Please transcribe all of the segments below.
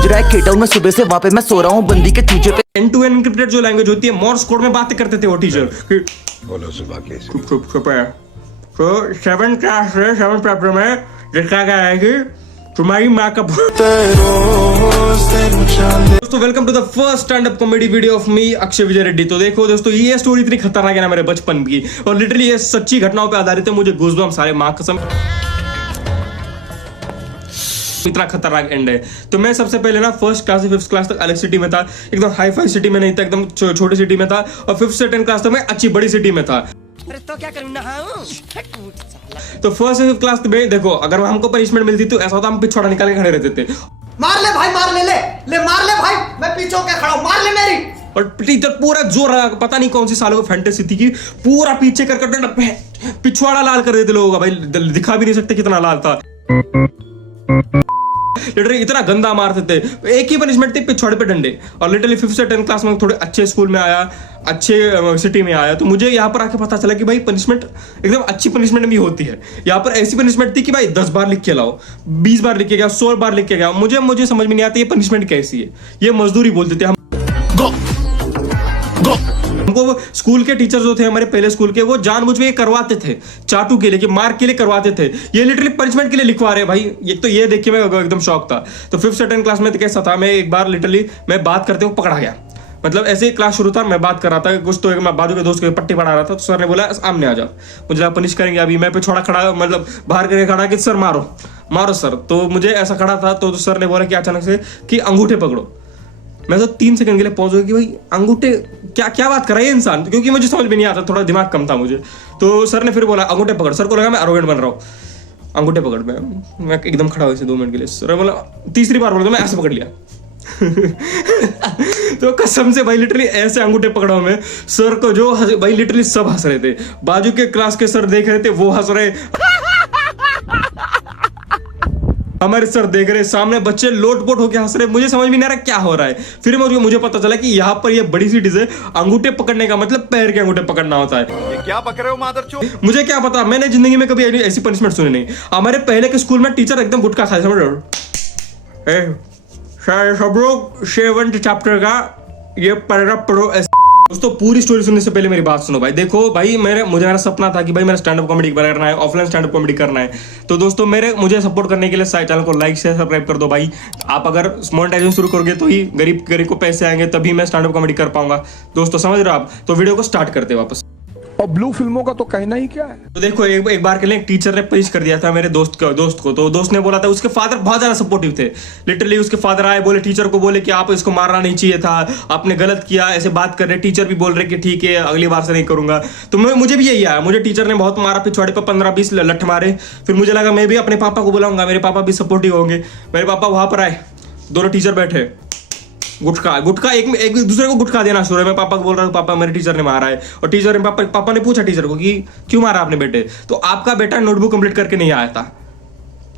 बज रहा है केटल में सुबह से वहाँ पे मैं सो रहा हूँ बंदी के चूचे पे। बोलो सुबह कैसे? चुप है। तो 7th क्लास से 7th चैप्टर में लिखा गया है कि तुम्हारी माँ का दोस्तों welcome to the first stand up comedy video of me Akshay Vijay Reddy. तो देखो दोस्तों, ये स्टोरी इतनी खतरनाक है ना मेरे बचपन की, और लिटरली ये सच्ची घटनाओं पे आधारित है। मुझे गूज़बम्स सारे, माँ कसम इतना खतरनाक एंड है। तो मैं सबसे पहले ना फर्स्ट क्लास से 5th क्लास तक अलग सिटी में था, एकदम हाई फाई सिटी में नहीं था, एकदम छोटी सिटी में था। और 5th से 10th क्लास तक मैं अच्छी बड़ी सिटी में था। तो क्या करूं ना। तो 1st से 5th क्लास में देखो, अगर हमको पनिशमेंट मिलती तो ऐसा होता हम पिछवाड़ा निकाल के खड़े रहते थे। मार ले भाई, मार ले मार ले भाई, मैं पीछे होके खड़ा हूं, मार ले मेरी। और टीचर पूरा जोर लगा, पता नहीं कौन सी सालों की फैंटेसी थी कि पूरा पीछे कर पिछवाड़ा लाल कर देते लोगों का। भाई दिखा भी नहीं सकते कितना लाल था। लिटरली इतना गंदा मारते थे। एक ही पनिशमेंट थी, पिछवाड़े पे डंडे। और लिटरली 5th से 10th क्लास में थोड़े अच्छे स्कूल में आया, अच्छे सिटी में आया, तो मुझे यहाँ पर आके पता चला कि भाई पनिशमेंट एकदम अच्छी पनिशमेंट भी होती है। यहाँ पर ऐसी पनिशमेंट थी कि भाई 10 बार लिख के लाओ, 20 बार लिख के गया, 100 बार लिख के गया। मुझे समझ में नहीं आता ये पनिशमेंट कैसी है। ये मजदूरी बोलते थे हम। हमको स्कूल के टीचर जो थे हमारे पहले स्कूल के, वो जानबूझ के करवाते थे चाटू के लिए, कि मार के लिए करवाते थे। ये लिटरली पनिशमेंट के लिए लिखवा रहे हैं भाई। एक तो ये देख के मैं एकदम शॉक था। तो 5th से 10th क्लास में तो कैसा था, मैं एक बार लिटरली मैं बात करते हुए पकड़ा गया। मतलब ऐसे ही क्लास शुरू था, मैं बात कर रहा था कुछ, तो मैं बाजू के दोस्त को पट्टी पढ़ा रहा था। तो सर ने बोला सामने आ जाओ, मुझे पनिश करेंगे अभी। मैं पे छोड़ा खड़ा, मतलब बाहर करके खड़ा कि सर मारो सर। तो मुझे ऐसा खड़ा था, तो सर ने बोला कि अचानक से कि अंगूठे पकड़ो। मैं तो 3 सेकंड के लिए पहुंच गया कि भाई अंगूठे क्या बात कर रहा है इंसान, क्योंकि मुझे समझ में नहीं आता, थोड़ा दिमाग कम था मुझे। तो सर ने फिर बोला अंगूठे पकड़। सर को लगा मैं अरोगेंट बन रहा हूँ, अंगूठे पकड़। मैं एकदम खड़ा हुआ 2 मिनट के लिए। सर बोला, तीसरी बार बोला तो मैं ऐसे पकड़ लिया। तो कसम से भाई लिटरली ऐसे अंगूठे पकड़ा हूं मैं। सर को जो भाई लिटरली सब हंस रहे थे, बाजू के क्लास के सर देख रहे थे, वो हंस रहे, हमारे सर देख रहे, सामने बच्चे लोटपोट होके हंस रहे। मुझे समझ में नहीं आ रहा क्या हो रहा है। फिर मुझे पता चला कि यहाँ पर ये बड़ी सी डिश है, अंगूठे पकड़ने का मतलब पैर के अंगूठे पकड़ना होता है। ये क्या पकड़ रहे हो मादरचोद? मुझे क्या पता, मैंने जिंदगी में कभी ऐसी पनिशमेंट सुनी नहीं। हमारे पहले के स्कूल में टीचर एकदम गुटखा खाए, समझ रहे हो, सब लोग 7th चैप्टर का ये पैराग्राफ पढ़ो। दोस्तों पूरी स्टोरी सुनने से पहले मेरी बात सुनो भाई। देखो भाई, मेरा सपना था कि भाई मेरा स्टैंड अप कॉमेडी करना है, ऑफलाइन स्टैंड अप कॉमेडी करना है। तो दोस्तों मुझे सपोर्ट करने के लिए चैनल को लाइक शेयर सब्सक्राइब कर दो भाई। आप अगर मोनेटाइजेशन शुरू करोगे तो ही गरीब को पैसे आएंगे, तभी मैं स्टैंड अप कॉमेडी कर पाऊंगा। दोस्तों समझ रहे हो आप? तो वीडियो को स्टार्ट करते वापस। और ब्लू फिल्मों का तो कहना ही क्या है। तो देखो एक बार के लिए एक टीचर ने पनिश कर दिया था मेरे दोस्त को। तो दोस्त ने बोला था, उसके फादर बहुत ज्यादा सपोर्टिव थे। लिटरली उसके फादर आए, बोले टीचर को, बोले कि आप इसको मारना नहीं चाहिए था, आपने गलत किया, ऐसे बात कर रहे। टीचर भी बोल रहे कि ठीक है अगली बार से नहीं करूंगा। तो मुझे भी यही आया, मुझे टीचर ने बहुत मारा, पिछवाड़े पर 15-20 लठ मारे। फिर मुझे लगा मैं भी अपने पापा को बुलाऊंगा, मेरे पापा भी सपोर्टिव होंगे। मेरे पापा वहां पर आए, दोनों टीचर बैठे, गुटखा एक दूसरे को गुटखा देना शुरू है। मैं पापा को बोल रहा हूँ पापा मेरे टीचर ने मारा है। और टीचर ने पापा ने पूछा टीचर को कि क्यों मारा आपने बेटे? तो आपका बेटा नोटबुक कंप्लीट करके नहीं आया था।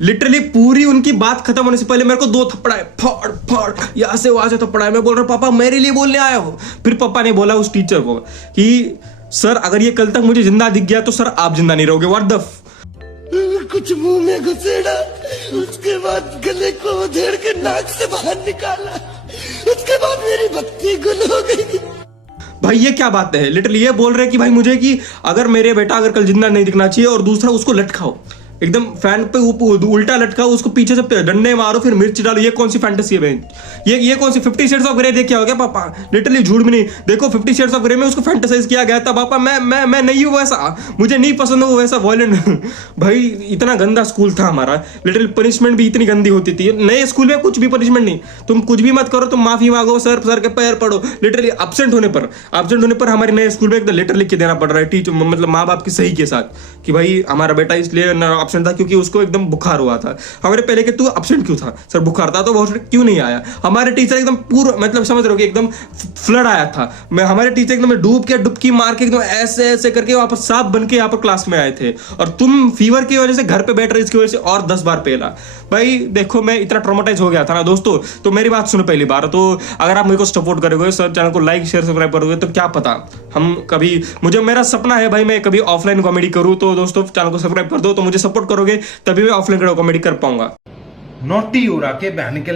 लिटरली पूरी उनकी बात खत्म होने से पहले मेरे को 2 थप्पड़ आए, फड़ यहाँ से वहां से थप्पड़ आए। मैं बोल रहा हूँ पापा मेरे लिए बोलने आया हो। फिर पापा ने बोला उस टीचर को कि सर अगर ये कल तक मुझे जिंदा दिख गया तो सर आप जिंदा नहीं रहोगे। व्हाट द कुछ मुंह में घुसेड़ा, उसके बाद गले को उधेड़ के नाक से बाहर निकाला, उसके बाद मेरी बत्ती गुल हो गई। भाई ये क्या बात है? लिटरली ये बोल रहे कि भाई मुझे कि अगर मेरे बेटा अगर कल जिंदा नहीं दिखना चाहिए, और दूसरा उसको लटकाओ, एकदम फैन पे उल्टा लटकाओ, उसको पीछे से डंडे मारो, फिर मिर्च डालो। ये कौन सी फैंटेसी है? ये कौन सी 50 शेड्स ऑफ ग्रे देख के हो गया पापा? लिटरली झूठ भी नहीं। देखो 50 शेड्स ऑफ ग्रे में उसको फैंटेसाइज किया गया था। पापा मैं नहीं हूँ वैसा, मुझे नहीं पसंद हो वैसा वायलेंट। भाई इतना गंदा स्कूल था हमारा। लिटरली पनिशमेंट भी इतनी गंदी होती थी। नए स्कूल में कुछ भी पनिशमेंट नहीं, तुम कुछ भी मत करो, तुम माफी मांगो, सर के पैर पड़ो। लिटरली एब्सेंट होने पर हमारे नए स्कूल में एकदम लेटर लिख के देना पड़ रहा है टीचर, मतलब माँ बाप की सही के साथ, कि भाई हमारा बेटा इसलिए एब्सेंट था क्योंकि उसको एकदम बुखार हुआ था। हमारे पहले के तू एब्सेंट क्यों था? सर बुखार था तो वो क्यों नहीं आया? हमारे टीचर एकदम पूरा, मतलब समझ रहे हो कि एकदम फ्लड आया था। हमारे टीचर एकदम डुबकी मार के एकदम ऐसे करके वापस साफ बन के यहाँ पर क्लास में आए थे। और तुम फीवर की वजह से घर पे बैठ रहे, इसकी वजह से और 10 बार पेला। भाई देखो मैं इतना ट्रॉमेटाइज हो गया था ना दोस्तों। तो मेरी बात सुनो पहली बार, तो अगर आप मेरे को सपोर्ट करोगे, सर चैनल को लाइक शेयर सब्सक्राइब करोगे, तो क्या पता हम कभी, मेरा सपना है भाई मैं कभी ऑफलाइन कॉमेडी करूँ। तो दोस्तों चैनल को सब्सक्राइब कर दो, तो मुझे सपोर्ट करोगे तभी मैं ऑफलाइन कॉमेडी कर पाऊंगा। नोटी उड़ा के बहन के